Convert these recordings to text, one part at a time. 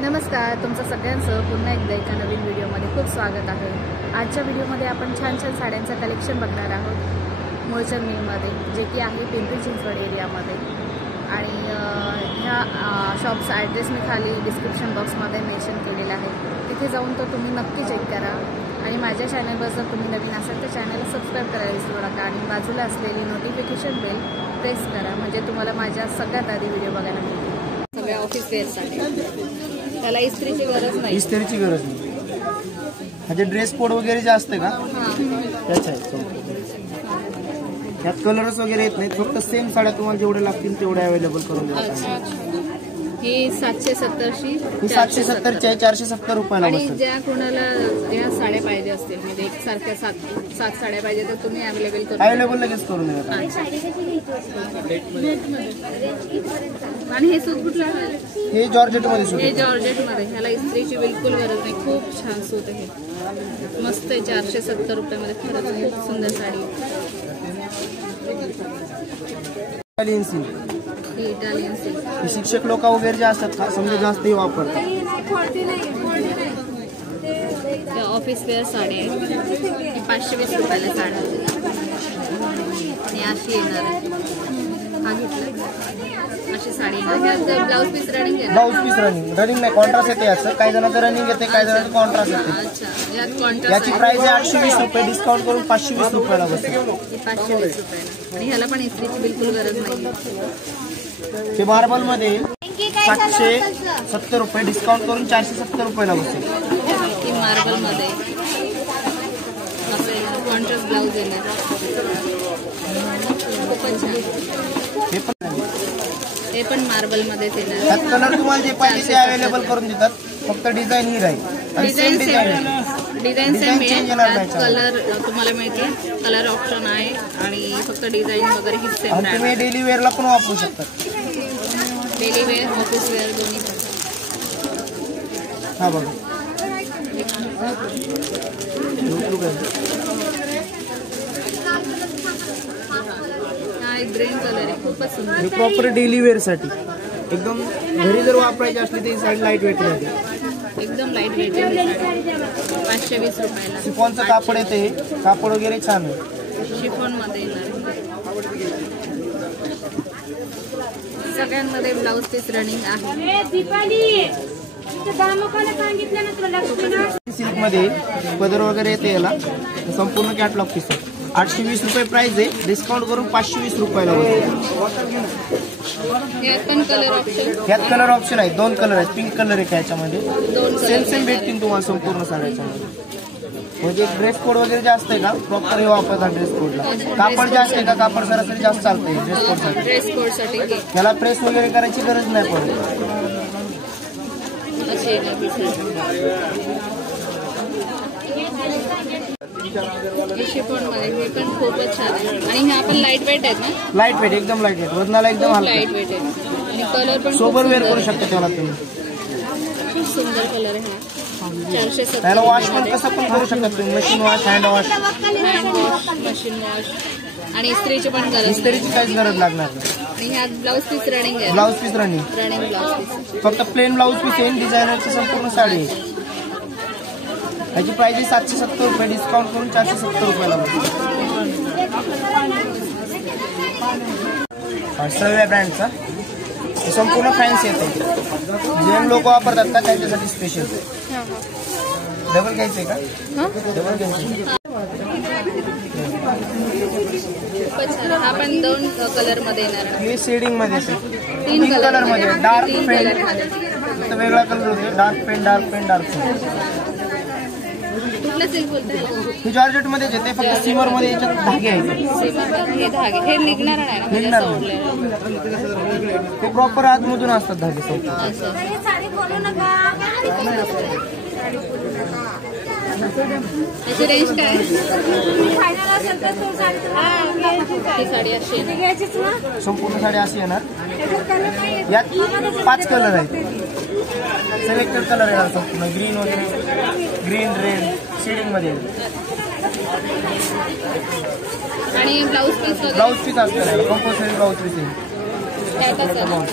नमस्कार, तुमचं सगळ्यांचं पुन्हा एकदा एका नवीन व्हिडिओमध्ये खूप स्वागत आहे। आजच्या व्हिडिओमध्ये आपण छान छान साड्यांचं कलेक्शन बघणार आहोत मूळचंद मिलमध्ये, जे की आहे पिंपरी चिंचवड एरियामध्ये। आणि ह्या शॉपचा ॲड्रेस मी खाली डिस्क्रिप्शन बॉक्समध्ये मेन्शन केलेला आहे, तिथे जाऊन तो तुम्ही नक्की चेक करा। आणि माझ्या चॅनलवर जर तुम्ही नवीन असाल तर चॅनलला सबस्क्राईब करायला विसरू नका आणि बाजूला असलेली नोटिफिकेशन बेल प्रेस करा, म्हणजे तुम्हाला माझ्या सगळ्यात आधी व्हिडिओ बघायला मिळतील। सगळ्या ऑफिस वेअरसाठी त्याला इस्त्रीची गरज नाही, इस्त्रीची गरज नाही। म्हणजे ड्रेस कोड वगैरे जे असते का त्याच आहे। यात कलर्स वगैरे येत नाही, फक्त सेम साड्या तुम्हाला जेवढे लागतील तेवढे अवेलेबल करून देतात। ही 770ची, ही 770ची आहे, 470 रुपयाला आणि बसेल। ज्या कोणाला या साड्या पाहिजे असतील, म्हणजे एकसारख्या सात साड्या पाहिजे तर तुम्ही अवेलेबल लगेच करून देतात। आणि हे सूट कुठलं आहे? हे जॉर्जेट मध्ये सूट, हे जॉर्जेट मध्ये, ह्याला इस्त्रीची बिलकुल गरज नाही। खूप छान सूट आहे, मस्त आहे। 470 रुपयामध्ये खरंच खूप सुंदर sari. Italian silk, Italian silk, शिक्षक लोक वगैरे जे असतात का समजा जास्त हे वापरतात। ऑफिस वेअर साडी आहे, 520 रुपयाला साडी आणि अशी येणार आहे। हा घेतला, अशी साडी येणार। ब्लाउज पीस रनिंग आहे, ब्लाउज पीस रनिंग नाही, कॉन्ट्रास्ट येते याचं। काही जणांचं रनिंग येते, काही जणांचं कॉन्ट्रास्ट येते। अच्छा, यात कॉन्ट्रास्ट। याची प्राइस आहे 820 रुपये, डिस्काउंट करून 520 रुपयाला बसेल। 520 रुपयाला, आणि ह्याला पण इस्त्रीची बिलकुल गरज नाही। ते मार्बल मध्ये 770 रुपये, डिस्काउंट करून 470 रुपयाला बसेल। ही मार्बल मध्ये कॉन्ट्रास्ट ब्लाउज येणार, खूपच छान। हे पण मार्बल मध्येच येणार। त्यात कलर तुम्हाला जे पाहिजे ते अवेलेबल करून देतात, फक्त डिझाईन ही राहील। डिझाईन सेम आहे, कलर तुम्हाला मिळते, कलर ऑप्शन आहे आणि फक्त डिझाईन वगैरे ही सेम आहे। तुम्ही डेली वेअरला पण वापरू शकता, डेली वेअर ऑफिस वेअर दोन्ही। हा बघा, हा एक ग्रीन कलर आहे, खूपच सुंदर। प्रॉपर डेली वेअर साठी एकदम, घरी जर वापरायची असली तर ही साडी लाईट वेट राहते, एकदम लाईट वेट आहे। 520 रुपयाला शिफॉनचं कापड येते, हे कापड वगैरे छान आहे, शिफॉन मध्ये येणार। सगळ्यांमध्ये ब्लाउज पीस रनिंग आहे। सिल्क मध्ये पदर वगैरे येते, याला संपूर्ण कॅटलॉग पीस आहे। 820 रुपये प्राइस आहे, डिस्काउंट करून 520 रुपयाला बसेल। यात कलर ऑप्शन आहे, 2 कलर आहेत, पिंक कलर आहे याच्यामध्ये, सेम भेटतील तुम्हाला संपूर्ण साड्याच्या मध्ये। म्हणजे ड्रेस कोड वगैरे जास्त आहे का प्रॉपर हे वापरतात ड्रेस कोडला। कापड जास्त आहे का, कापड सरासरी जास्त चालतंय ड्रेस कोड साठी। याला प्रेस वगैरे करायची गरज नाही पडत। शिफॉन मध्ये हे पण खूपच छान आहे, आणि ह्या पण लाईट वेट आहेत ना, लाईट वेट, एकदम लाईट वेट, वजनाला एकदम हलका, लाईट वेट आहे। आणि कलर पण सोबर वेअर करू शकता त्याला तुम्ही, खूप सुंदर कलर आहे हा। 470 त्याला वॉश पण कसं पण करू शकता तुम्ही, machine wash, hand wash, machine wash, आणि इस्त्रीची पण गरज, इस्त्रीची काहीच गरज लागणार नाही। आणि ह्यात ब्लाउज पीस रनिंग आहे, blouse piece running blouse piece, फक्त प्लेन ब्लाउज पीस येईल, डिझायनरची संपूर्ण साडी आहे। याची प्राइस आहे 770 रुपये, डिस्काउंट करून 470 रुपयाला बसेल। सव्या ब्रँडचा संपूर्ण फॅन्सी येते, जे लोक वापरतात का त्यांच्यासाठी स्पेशल। डबल घ्यायचंय का? डबल घ्यायचं। हा पण 2 कलर मध्ये येणार, हे शेडिंग मध्ये, 3 कलर मध्ये, डार्क पेंट, वेगळा कलर होते, dark paint, dark paint, dark paint. हे जॉर्जेट मध्ये येते, फक्त सिमर मध्ये याच्यात धागे आहेत, हे निघणार नाही, ते प्रॉपर आतमधून असतात धागे सब। याची रेंज काय? संपूर्ण साडी अशी येणार, यात 5 कलर आहेत, सिलेक्टेड कलर येणार संपूर्ण, ग्रीन वगैरे, ग्रीन, रेड शेडिंग मध्ये। आणि ब्लाउज पीस असतं, कंपल्सरी ब्लाउज पीस आहे।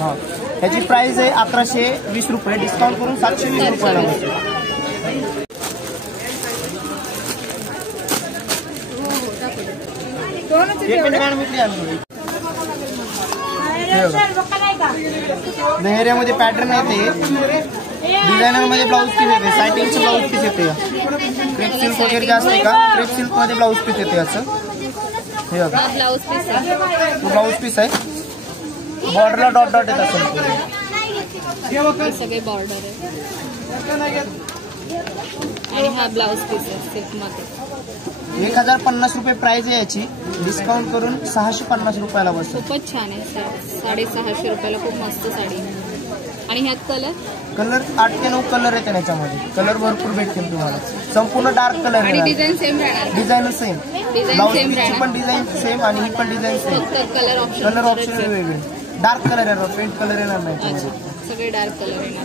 हां ह्याची प्राइस आहे 1120 रुपये, डिस्काउंट करून 720 रुपयाला बसेल. लेहऱ्यामध्ये पॅटर्न येते, डिझायनर मध्ये ब्लाऊज पीस येते, सायटिंगचं ब्लाऊज पीस येते. क्रेप सिल्क वगैरे जास्त आहे का, क्रेप सिल्क मध्ये ब्लाऊज पीस येते याचं. हे बघा ब्लाऊज पीस आहे, बॉर्डरला डॉट डॉट येतात सगळे बॉर्डर आहे. आणि हा ब्लाऊज पीस आहे सिल्क मध्ये. 1050 रुपये प्राइस आहे याची, डिस्काउंट करून 650 रुपयाला बसतो. खूपच छान आहे, 650 रुपयाला खूप मस्त साडी. आणि ह्यात कलर 8 ते 9 कलर येते याच्यामध्ये. कलर भरपूर भेटतील तुम्हाला, संपूर्ण डार्क कलर आहे. डिझाईन सेम राहणार, डिझाईन सेम, ब्लाऊज पीसची पण डिझाईन सेम आणि ही पण डिझाईन सेम. कलर ऑप्शन वेगवेगळे. डार्क कलर येणार, पेंट कलर येणार नाही, सगळे डार्क कलर येणार.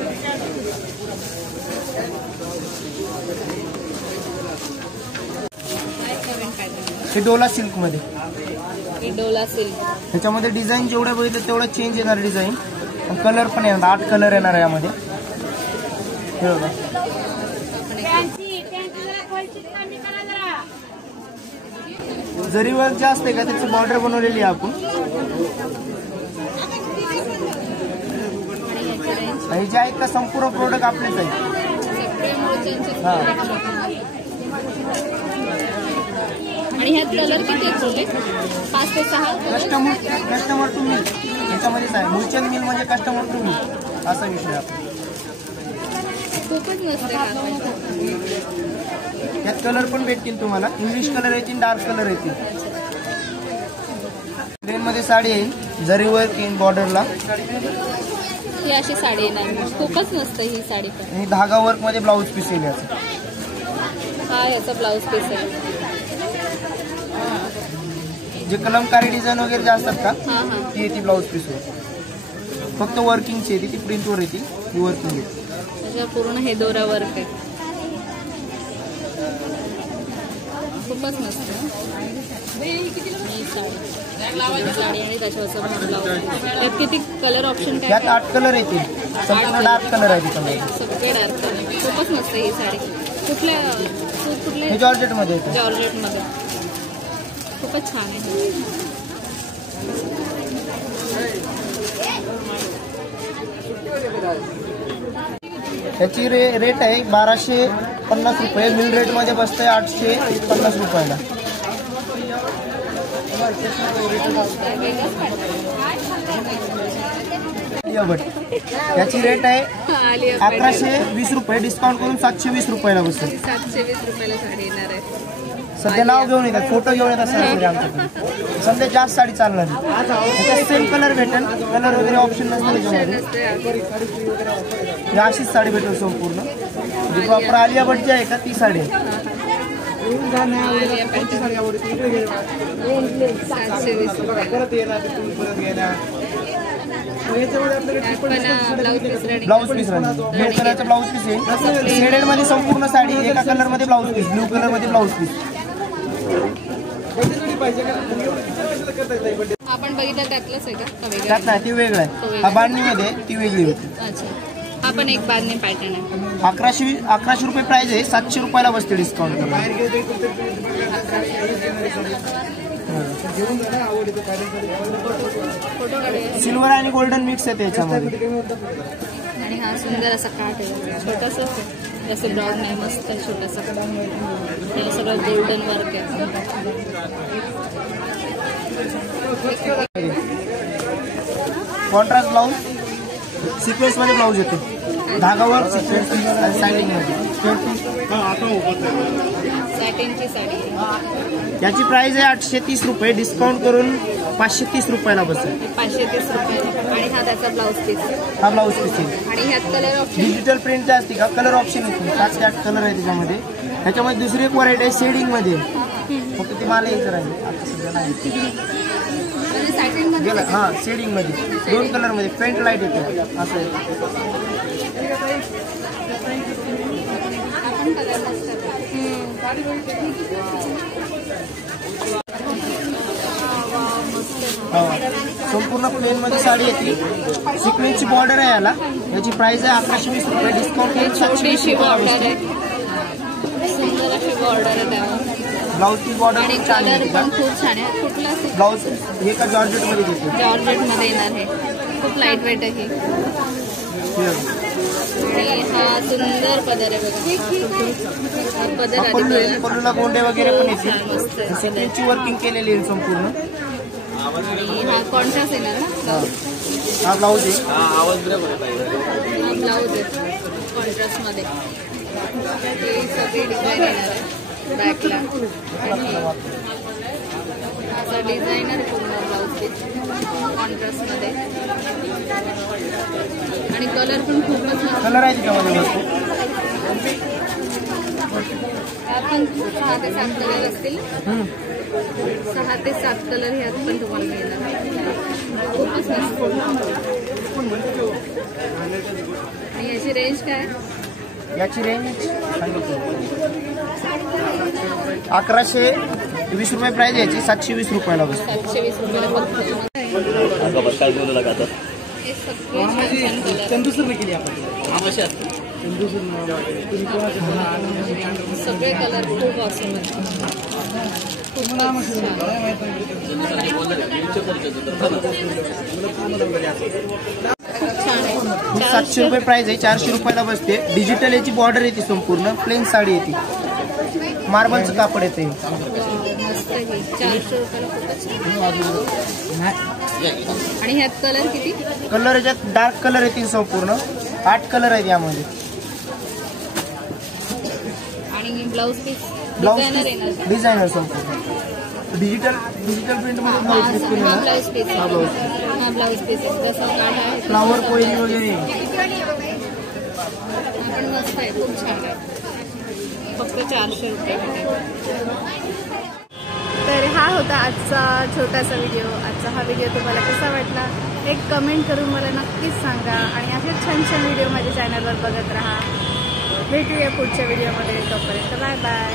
हे डोला सिल्क मध्ये, डोला सिल्क. ह्याच्यामध्ये डिझाईन जेवढ्या बघितलं तेवढं चेंज येणार डिझाईन. कलर पण येणार, 8 कलर येणार यामध्ये. हे बघा जरी वर्क जास्त आहे का, त्याची बॉर्डर बनवलेली आहे आपण. हे जे आहेत का संपूर्ण प्रोडक्ट आपलेच आहे. आणि ह्यात कलर किती आहेत? 5 ते 6. कस्टमर तुम्ही याच्यामध्येच आहे. मुलचंद मिल म्हणजे कस्टमर तुम्ही, असा विषय आहे. खूपच नसते. यात कलर पण भेटतील तुम्हाला, इंग्लिश कलर येतील, डार्क कलर येतील. प्लेन मध्ये साडी येईल, जरी वर्क येईल बॉर्डरला. ही अशी साडी येणार, खूपच नसतं ही साडी पण. आणि धागा वर्क मध्ये ब्लाऊज पीस येईल याचा. हा याचा ब्लाऊज पीस आहे. जे कलमकारी डिझाईन वगैरे जे असतात का, ती येते ब्लाऊज पीस वर. फक्त वर्किंगची येते, ती प्रिंटवर येते, ही वर्किंग येते. त्याच्या पूर्ण हे दोरा वर्क आहे, खूपच मस्त. साडी आहे त्याच्यावरचा ब्लाऊज. त्यात किती कलर ऑप्शन काय? यात 8 कलर येतील, संपूर्ण डार्क कलर आहे त्याच्यामध्ये. सगळे डार्क कलर, खूपच मस्त ही साडी. कुठल्या जॉर्जेट मध्ये येते. जॉर्जेट मध्ये खूपच छान आहे. त्याची रेट आहे 1250 रुपये. मिल रेट मध्ये बसतंय 850 रुपयाला. याची रेट आहे 1120 रुपये, डिस्काउंट करून 720 रुपयाला बसेल. 720 रुपयाला साडी येणार आहे. सध्या नाव घेऊन येतात, फोटो घेऊन येतात सर आमच्याकडे. सध्या जास्त साडी चालणार. सेम कलर भेटेल, कलर वगैरे ऑप्शन नसतं त्याच्यामध्ये. अशीच साडी भेटेल संपूर्ण. जी प्रॉपर आलिया भट जी आहे का, ती साडी आहे. ब्लाऊज पीस ब्लू कलरचा ब्लाऊज पीस आहे. शेडेड मध्ये संपूर्ण साडी, एका कलर मध्ये ब्लाऊज पीस, ब्लू कलर मध्ये ब्लाऊज पीस. आपण बघितलं त्यातलंच आहे का? त्यात नाही, ती वेगळं आहे. हा बांधणीमध्ये ती वेगळी होती. अच्छा, हा पण एक बांधणी पॅटर्न आहे. 1100 रुपये प्राइस आहे, 700 रुपयाला बसते डिस्काउंट. सिल्वर आणि गोल्डन मिक्स आहे त्याच्यामध्ये. आणि हा सुंदर असा काठ आहे, छोटासा जसं ब्राऊन नाही, मस्त आहे छोटासा. हे सगळं गोल्डन वर्क आहे. कॉन्ट्रास्ट ब्लाऊज, सिक्वेन्स मध्ये ब्लाऊज येते, धागावर सिक्वेन्स सायटिंग मध्ये. सॅटिनची साडी. याची प्राइस आहे 830 रुपये, डिस्काउंट करून 530 रुपयाला बसेल. 530 रुपये. आणि हा त्याचा ब्लाऊज पीस. हा ब्लाऊज पीस आहे. आणि ह्यात कलर ऑप्शन, डिजिटल प्रिंटचे असते का, कलर ऑप्शन येते. 7 ते 8 कलर आहे त्याच्यामध्ये. ह्याच्यामध्ये दुसरी एक व्हरायटी आहे शेडिंग मध्ये, फक्त ती मला यायचं राहील. हा शेडिंग मध्ये 2 कलर मध्ये, पेंट लाईट येते असं आहे. संपूर्ण प्लेन मध्ये साडी येते, सिक्वेन्सची बॉर्डर आहे याला. याची प्राइस आहे 1120 रुपये, डिस्काउंट छोटीशी बॉर्डर आहे, सुंदर अशी बॉर्डर आहे त्यावर. ब्लाउजची बॉर्डर आणि कलर पण खूप छान आहे. कुठला ब्लाउज हे का जॉर्जेट मध्ये घेतो, जॉर्जेट मध्ये येणार आहे, खूप लाईट वेट आहे. आणि हा सुंदर पदर आहे बघा, पदर पल्लूला गोंडे वगैरे पण येते, सिक्वेन्सची वर्किंग केलेली आहे संपूर्ण. आणि हा कॉन्ट्रास्ट येणार ना, हा ब्लाउज आहे, हा ब्लाउज आहे कॉन्ट्रास्ट मध्ये. हे सगळी डिझाईन येणार आहे बॅकला, असा डिझायनर पूर्ण ब्लाउज पीस कॉन्ट्रास्ट मध्ये. आणि कलर पण खूपच कलर आहे त्याच्यामध्ये भरपूर. आपण 6 ते 7 कलर असतील, 6 ते 7 कलर ह्यात पण तुम्हाला मिळणार. खूपच मस्त. आणि याची रेंज काय? याची रेंज 1120 रुपये प्राइस याची, 720 रुपयाला बसते. 720 रुपयाला फक्त. हे सगळे सगळे कलर खूप awesome आहेत. छान आहे. 700 रुपये प्राइस आहे, 400 रुपयाला बसते. डिजिटल याची बॉर्डर येते, संपूर्ण प्लेन साडी येते, मार्बलचं कापड येते. मस्त आहे. 400 रुपयाला खूपच छान. आणि ह्यात कलर किती? कलर याच्यात डार्क कलर येतील, संपूर्ण 8 कलर आहेत यामध्ये. आणि ब्लाउज पीस डिझायनर येणार, डिझायनर संपूर्ण डिजिटल प्रिंट मध्ये ब्लाउज पीस केलेला. ब्लाउज पीस, हा ब्लाउज पीस आहे, फ्लावर कोयरी वगैरे. पण मस्त आहे, खूप छान आहे. फक्त 400 रुपये. तर हा होता आजचा छोटासा व्हिडिओ. आजचा हा व्हिडिओ तुम्हाला कसा वाटला एक कमेंट करून मला नक्कीच सांगा. आणि असे छान छान व्हिडिओ माझ्या चॅनलवर बघत राहा. भेटूया पुढच्या व्हिडिओमध्ये. तोपर्यंत बाय बाय.